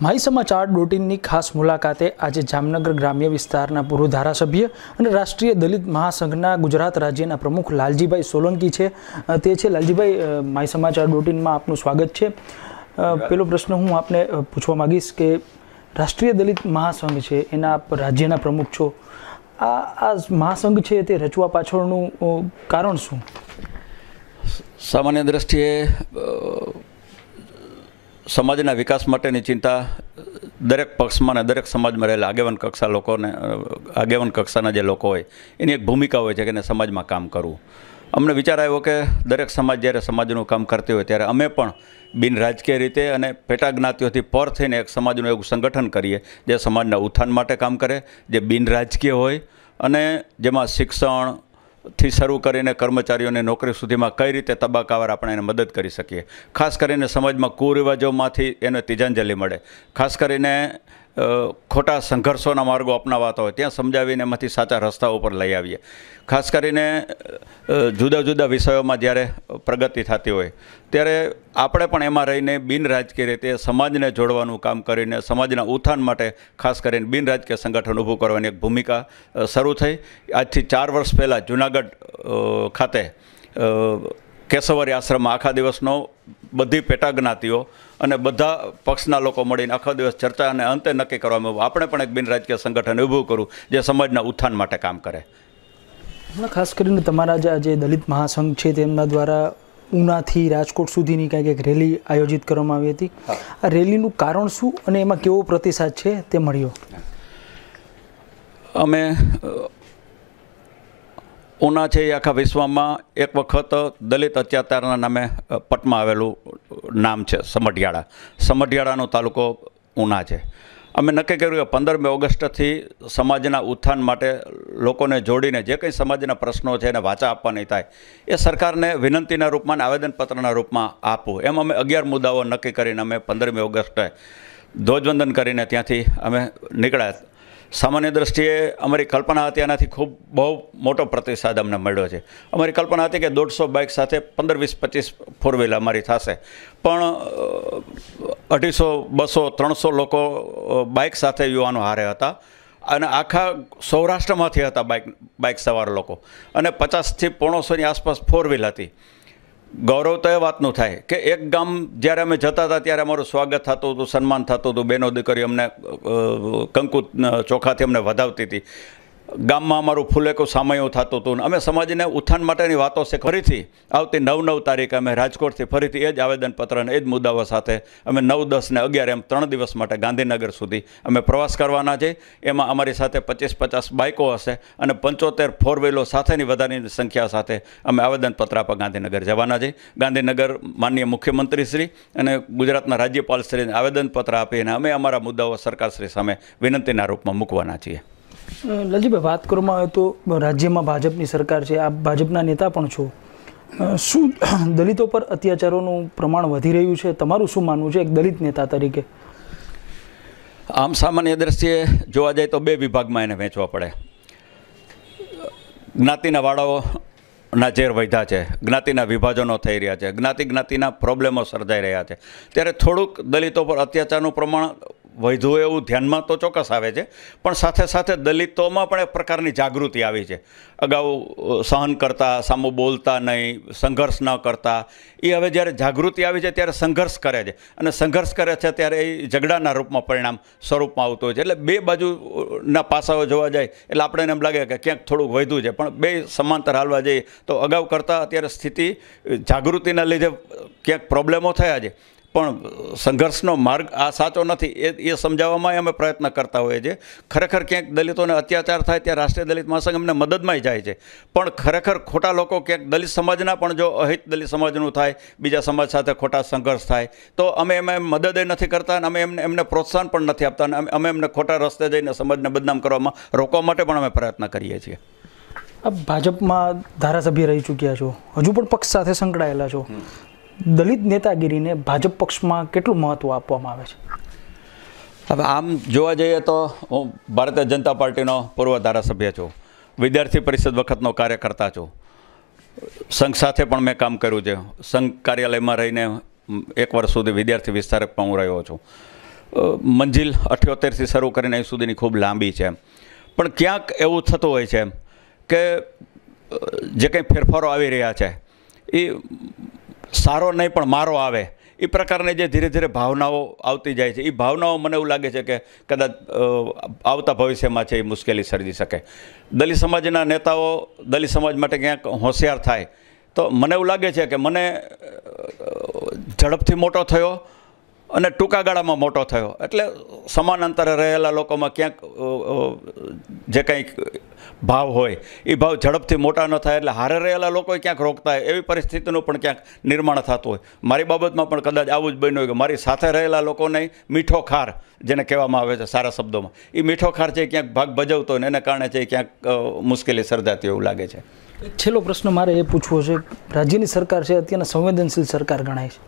My સમાચાર .in ની ખાસ મુલાકાતે આજે જામનગર ગ્રામ્ય વિસ્તારના પૂર્વ ધારાસભ્ય અને રાષ્ટ્રીય દલિત મહાસંઘના ગુજરાત રાજ્યના પ્રમુખ લાલજીભાઈ સોલંકી છે. તે છે લાલજીભાઈ, માય સમાચાર .in માં આપનું સ્વાગત છે. પેલો પ્રશ્ન હું આપને પૂછવા માંગીશ કે રાષ્ટ્રીય દલિત મહાસંઘ છે, એના આપ રાજ્યના પ્રમુખ છો. આ મહાસંઘ છે તે રચવા પાછળનું કારણ શું? સામાન્ય દ્રષ્ટિએ સમાજના વિકાસ માટેની ચિંતા દરેક પક્ષમાં અને દરેક સમાજમાં રહેલા આગેવાન કક્ષાના જે લોકો હોય એની એક ભૂમિકા હોય છે કે એને સમાજમાં કામ કરવું. અમને વિચાર આવ્યો કે દરેક સમાજ જ્યારે સમાજનું કામ કરતી હોય ત્યારે અમે પણ બિન રાજકીય રીતે અને પેટા જ્ઞાતિઓથી પર થઈને એક સમાજનું એવું સંગઠન કરીએ જે સમાજના ઉત્થાન માટે કામ કરે, જે બિન રાજકીય હોય અને જેમાં શિક્ષણથી શરૂ કરીને કર્મચારીઓની નોકરી સુધીમાં કઈ રીતે તબક્કાવાર આપણે એને મદદ કરી શકીએ. ખાસ કરીને સમાજમાં કુરિવાજોમાંથી એને તિજંજલિ મળે, ખાસ કરીને ખોટા સંઘર્ષોના માર્ગો અપનાવાતા હોય ત્યાં સમજાવીને એમાંથી સાચા રસ્તા ઉપર લઈ આવીએ. ખાસ કરીને જુદા જુદા વિષયોમાં જ્યારે પ્રગતિ થતી હોય ત્યારે આપણે પણ એમાં રહીને બિન રાજકીય રીતે સમાજને જોડવાનું કામ કરીને સમાજના ઉત્થાન માટે ખાસ કરીને બિન રાજકીય સંગઠન ઊભું કરવાની એક ભૂમિકા શરૂ થઈ. આજથી 4 વર્ષ પહેલાં જૂનાગઢ ખાતે કેશવરી આશ્રમમાં આખા દિવસનો બધી પેટા જ્ઞાતિઓ અને બધા પક્ષના લોકો મળીને આખો દિવસ ચર્ચા અને અંતે નક્કી કરવામાં આવ્યું આપણે પણ એક બિન રાજકીય સંગઠન ઊભું કરવું જે સમાજના ઉત્થાન માટે કામ કરે. ખાસ કરીને તમારા જે દલિત મહાસંઘ છે તેમના દ્વારા ઉનાથી રાજકોટ સુધીની કંઈક એક રેલી આયોજિત કરવામાં આવી હતી. આ રેલીનું કારણ શું અને એમાં કેવો પ્રતિસાદ છે તે મળ્યો? અમે ઉના છે એ આખા વિશ્વમાં એક વખત દલિત અત્યાચારના નામે પટમાં આવેલું નામ છે સમઢિયાળાનો તાલુકો ઉના છે. અમે નક્કી કર્યું કે 15મી ઓગસ્ટથી સમાજના ઉત્થાન માટે લોકોને જોડીને જે કંઈ સમાજના પ્રશ્નો છે એને વાચા આપવાની થાય એ સરકારને વિનંતીના રૂપમાં અને આવેદનપત્રના રૂપમાં આપવું. એમ અમે 11 મુદ્દાઓ નક્કી કરીને અમે 15મી ઓગસ્ટે ધ્વજવંદન કરીને ત્યાંથી અમે નીકળ્યા. સામાન્ય દ્રષ્ટિએ અમારી કલ્પના હતી એનાથી બહુ મોટો પ્રતિસાદ અમને મળ્યો છે. અમારી કલ્પના હતી કે 150 બાઇક સાથે 15, 20, 25 ફોર વ્હીલ અમારી થશે, પણ 250, 200, 300 લોકો બાઇક સાથે યુવાનો હારે હતા અને આખા સૌરાષ્ટ્રમાંથી હતા બાઇક સવાર લોકો અને 50થી 150ની આસપાસ ફોર વ્હીલ હતી. ગૌરવ તો એ વાતનું થાય કે એક ગામ જ્યારે અમે જતા હતા ત્યારે અમારું સ્વાગત થતું હતું, સન્માન થતું હતું, બહેનો દીકરીઓ અમને કંકુ ચોખાથી અમને વધાવતી હતી, ગામમાં અમારું ફૂલેકું સામયું થતું હતું. અમે સમાજને ઉત્થાન માટેની વાતો છે. ફરીથી આવતી 9 તારીખે અમે રાજકોટથી ફરીથી એ જ આવેદનપત્ર અને એ જ મુદ્દાઓ સાથે અમે 9, 10 ને 11 એમ 3 દિવસ માટે ગાંધીનગર સુધી અમે પ્રવાસ કરવાના છે. એમાં અમારી સાથે 25-50 બાઇકો હશે અને 75 ફોર વ્હીલો સાથેની વધારેની સંખ્યા સાથે અમે આવેદનપત્ર આપવા ગાંધીનગર જવાના છે. ગાંધીનગર માનનીય મુખ્યમંત્રીશ્રી અને ગુજરાતના રાજ્યપાલશ્રીને આવેદનપત્ર આપીને અમે અમારા મુદ્દાઓ સરકારશ્રી સામે વિનંતીના રૂપમાં મૂકવાના છીએ. લાલજીભાઈ, વાત કરવામાં આવે તો રાજ્યમાં ભાજપની સરકાર છે, આપ ભાજપના નેતા પણ છો. શું દલિતો પર અત્યાચારોનું પ્રમાણ વધી રહ્યું છે? તમારું શું માનવું છે એક દલિત નેતા તરીકે? આમ સામાન્ય દ્રષ્ટિએ જોવા જાય તો 2 વિભાગમાં એને વહેંચવા પડે. જ્ઞાતિના વાળાઓના ઝેર વધ્યા છે, જ્ઞાતિના વિભાજનો થઈ રહ્યા છે, જ્ઞાતિના પ્રોબ્લેમો સર્જાઈ રહ્યા છે, ત્યારે થોડુંક દલિતો પર અત્યાચારનું પ્રમાણ વધ્યું એવું ધ્યાનમાં તો ચોક્કસ આવે છે, પણ સાથે સાથે દલિતોમાં પણ એક પ્રકારની જાગૃતિ આવી છે. અગાઉ સહન કરતા, સામું બોલતા નહીં, સંઘર્ષ ન કરતા, એ હવે જ્યારે જાગૃતિ આવી છે ત્યારે સંઘર્ષ કરે છે અને સંઘર્ષ કરે છે ત્યારે એ ઝઘડાના રૂપમાં પરિણામ સ્વરૂપમાં આવતું હોય છે. એટલે 2 બાજુના પાસાઓ જોવા જાય એટલે આપણે એમ લાગે કે ક્યાંક થોડુંક વધ્યું છે, પણ 2 સમાંતર હાલવા જઈએ તો અગાઉ કરતાં અત્યારે સ્થિતિ જાગૃતિના લીધે ક્યાંક પ્રોબ્લેમો થયા છે, પણ સંઘર્ષનો માર્ગ આ સાચો નથી એ સમજાવવામાં અમે પ્રયત્ન કરતા હોઈએ છીએ. ખરેખર ક્યાંક દલિતોને અત્યાચાર થાય ત્યાં રાષ્ટ્રીય દલિત મહાસંઘ અમને મદદમાંય જાય છે, પણ ખરેખર ખોટા લોકો ક્યાંક દલિત સમાજના પણ જો અહિત દલિત સમાજનું થાય, બીજા સમાજ સાથે ખોટા સંઘર્ષ થાય તો અમે એમાં મદદ નથી કરતા અને અમે એમને પ્રોત્સાહન પણ નથી આપતા અને અમે એમને ખોટા રસ્તે જઈને સમાજને બદનામ કરવામાં રોકવા માટે પણ અમે પ્રયત્ન કરીએ છીએ. આપ ભાજપમાં ધારાસભ્ય રહી ચૂક્યા છો, હજુ પણ પક્ષ સાથે સંકળાયેલા છો. દલિત નેતાગીરીને ભાજપ પક્ષમાં કેટલું મહત્વ આપવામાં આવે છે? હવે આમ જોવા જઈએ તો હું ભારતીય જનતા પાર્ટીનો પૂર્વ ધારાસભ્ય છું, વિદ્યાર્થી પરિષદ વખતનો કાર્યકર્તા છું, સંઘ સાથે પણ મેં કામ કર્યું છે, સંઘ કાર્યાલયમાં રહીને 1 વર્ષ સુધી વિદ્યાર્થી વિસ્તારક પણ હું રહ્યો છું. મંજિલ 78થી શરૂ કરીને અહીં સુધીની ખૂબ લાંબી છે, પણ ક્યાંક એવું થતું હોય છે કે જે કંઈ ફેરફારો આવી રહ્યા છે એ સારો નહીં પણ મારો આવે એ પ્રકારની જે ધીરે ધીરે ભાવનાઓ આવતી જાય છે, એ ભાવનાઓ મને એવું લાગે છે કે કદાચ આવતા ભવિષ્યમાં છે એ મુશ્કેલી સર્જી શકે. દલિત સમાજના નેતાઓ દલિત સમાજ માટે ક્યાંક હોશિયાર થાય તો મને એવું લાગે છે કે મને ઝડપથી મોટો થયો અને ટૂંકા ગાળામાં મોટો થયો એટલે સમાન અંતરે રહેલા લોકોમાં ક્યાંક જે કંઈક ભાવ હોય એ ભાવ ઝડપથી મોટા ન થાય એટલે હારે રહેલા લોકો ક્યાંક રોકતા હોય એવી પરિસ્થિતિનું પણ ક્યાંક નિર્માણ થતું હોય. મારી બાબતમાં પણ કદાચ આવું જ બન્યું હોય કે મારી સાથે રહેલા લોકોને મીઠો ખાર જેને કહેવામાં આવે છે સારા શબ્દોમાં, એ મીઠો ખાર છે ક્યાંક ભાગ ભજવતો હોય ને એને કારણે છે ક્યાંક મુશ્કેલી સર્જાતી એવું લાગે છે. છેલ્લો પ્રશ્ન મારે એ પૂછવો છે, રાજ્યની સરકાર છે અત્યારના સંવેદનશીલ સરકાર ગણાય છે,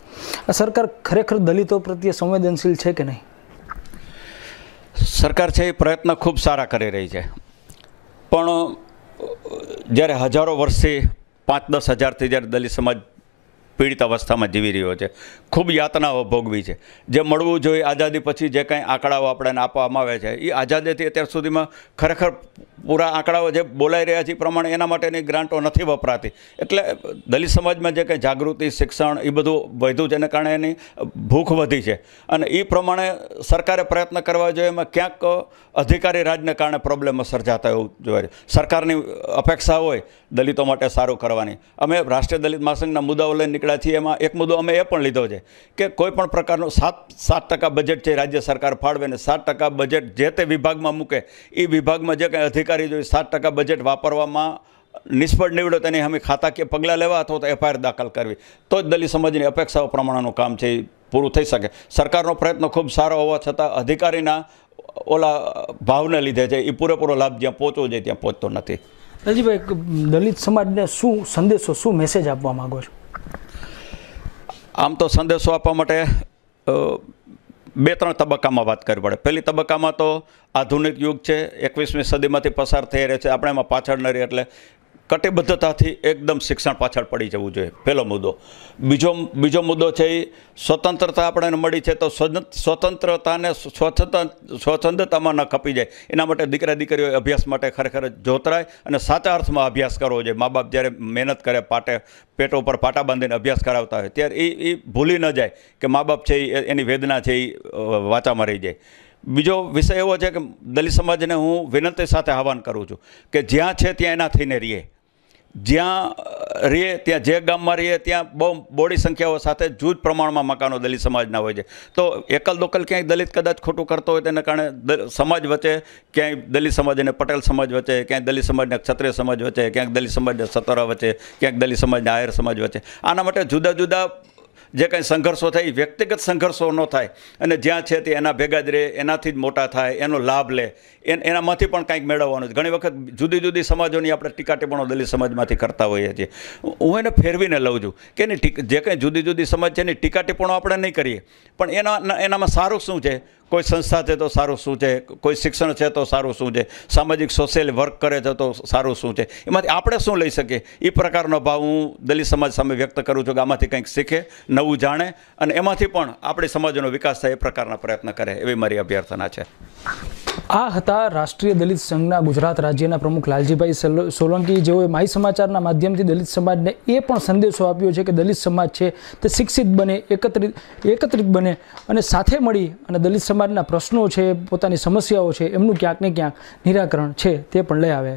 આ સરકાર ખરેખર દલિતો પ્રત્યે સંવેદનશીલ છે કે નહીં? સરકાર છે એ પ્રયત્ન ખૂબ સારા કરી રહી છે, પણ જ્યારે હજારો વર્ષથી 5-10 હજારથી જ્યારે દલિત સમાજ પીડિત અવસ્થામાં જીવી રહ્યો છે, ખૂબ યાતનાઓ ભોગવી છે. જે મળવું જોઈએ આઝાદી પછી જે કંઈ આંકડાઓ આપણને આપવામાં આવે છે એ આઝાદીથી અત્યાર સુધીમાં ખરેખર પૂરા આંકડાઓ જે બોલાઈ રહ્યા છે એ પ્રમાણે એના માટેની ગ્રાન્ટો નથી વપરાતી. એટલે દલિત સમાજમાં જે કંઈ જાગૃતિ શિક્ષણ એ બધું વધ્યું છે એને કારણે એની ભૂખ વધી છે અને એ પ્રમાણે સરકારે પ્રયત્ન કરવા જોઈએ. એમાં ક્યાંક અધિકારી રાજને કારણે પ્રોબ્લેમો સર્જાતા એવું જોઈએ. સરકારની અપેક્ષા હોય દલિતો માટે સારું કરવાની. અમે રાષ્ટ્રીય દલિત મહાસંઘના મુદ્દાઓ લઈને નીકળ્યા છીએ, એમાં એક મુદ્દો અમે એ પણ લીધો છે કે કોઈ પણ પ્રકારનું 7% બજેટ છે રાજ્ય સરકાર ફાળવે ને 7% બજેટ જે તે વિભાગમાં મૂકે, એ વિભાગમાં જે કંઈ અધિકારી જોઈએ 7% બજેટ વાપરવામાં નિષ્ફળ નીવડે તેની અમે ખાતાકીય પગલાં લેવા અથવા તો FIR દાખલ કરવી, તો જ દલિત સમાજની અપેક્ષાઓ પ્રમાણેનું કામ છે એ પૂરું થઈ શકે. સરકારનો પ્રયત્ન ખૂબ સારો હોવા છતાં અધિકારીના ઓલા ભાવને લીધે છે એ પૂરેપૂરો લાભ જ્યાં પહોંચવો જોઈએ ત્યાં પહોંચતો નથી. લાલજીભાઈ, દલિત સમાજને શું સંદેશો, શું મેસેજ આપવા માંગો છો? આમ તો સંદેશો આપવા માટે 2-3 તબક્કામાં વાત કરવી પડે. પહેલી તબક્કામાં તો આધુનિક યુગ છે, 21મી સદીમાંથી પસાર થઈ રહે છે, આપણે એમાં પાછળ ન રહીએ એટલે કટિબદ્ધતાથી એકદમ શિક્ષણ પાછળ પડી જવું જોઈએ, પહેલો મુદ્દો. બીજો મુદ્દો છે એ સ્વતંત્રતા આપણને મળી છે તો સ્વતંત્રતાને સ્વચ્છંદતામાં ન ખપી જાય એના માટે દીકરા દીકરીઓએ અભ્યાસ માટે ખરેખર જોતરાય અને સાચા અર્થમાં અભ્યાસ કરવો જોઈએ. મા બાપ જ્યારે મહેનત કરે પેટ ઉપર પાટા બાંધીને અભ્યાસ કરાવતા હોય ત્યારે એ ભૂલી ન જાય કે મા બાપ છે એની વેદના છે એ વાચામાં રહી જાય. બીજો વિષય એવો છે કે દલિત સમાજને હું વિનંતી સાથે આહવાન કરું છું કે જ્યાં છે ત્યાં એના થઈને રહીએ, જ્યાં રહીએ ત્યાં જે ગામમાં રહીએ ત્યાં બહુ બોડી સંખ્યાઓ સાથે જૂજ પ્રમાણમાં મકાનો દલિત સમાજના હોય છે. તો એકલ દોકલ ક્યાંય દલિત કદાચ ખોટું કરતો હોય તેના કારણે સમાજ વચ્ચે ક્યાંય દલિત સમાજ અને પટેલ સમાજ વચ્ચે, ક્યાંય દલિત સમાજના ક્ષત્રિય સમાજ વચ્ચે, ક્યાંક દલિત સમાજના સતરા વચ્ચે, ક્યાંક દલિત સમાજના આયર સમાજ વચ્ચે, આના માટે જુદા જુદા જે કંઈ સંઘર્ષો થાય એ વ્યક્તિગત સંઘર્ષો ન થાય અને જ્યાં છે તે એના ભેગા જ રહે, એનાથી જ મોટા થાય, એનો લાભ લે, એનામાંથી પણ કંઈક મેળવવાનું છે. ઘણી વખત જુદી જુદી સમાજોની આપણે ટીકા ટિપ્પણો દલિત સમાજમાંથી કરતા હોઈએ છીએ. હું એને ફેરવીને લઉં છું કે એની જે કંઈ જુદી જુદી સમાજ છે એની ટીકા ટિપ્પણો આપણે નહીં કરીએ, પણ એનામાં સારું શું છે, કોઈ સંસ્થા છે તો સારું શું છે, કોઈ શિક્ષણ છે તો સારું શું છે, સામાજિક સોશિયલ વર્ક કરે છે તો સારું શું છે, એમાંથી આપણે શું લઈ શકીએ એ પ્રકારનો ભાવ હું દલિત સમાજ સામે વ્યક્ત કરું છું કે આમાંથી કંઈક શીખે, નવું જાણે અને એમાંથી પણ આપણી સમાજનો વિકાસ થાય એ પ્રકારના પ્રયત્ન કરે, એવી મારી અભ્યર્થના છે. આ હતા રાષ્ટ્રીય દલિત સંઘના ગુજરાત રાજ્યના પ્રમુખ લાલજીભાઈ સોલંકી, જેઓએ માય સમાચારના માધ્યમથી દલિત સમાજને એ પણ સંદેશો આપ્યો છે કે દલિત સમાજ છે તે શિક્ષિત બને, એકત્રિત બને અને સાથે મળી અને દલિત સમાજના પ્રશ્નો છે, પોતાની સમસ્યાઓ છે એમનું ક્યાંક ને ક્યાંક નિરાકરણ છે તે પણ લઈ આવે.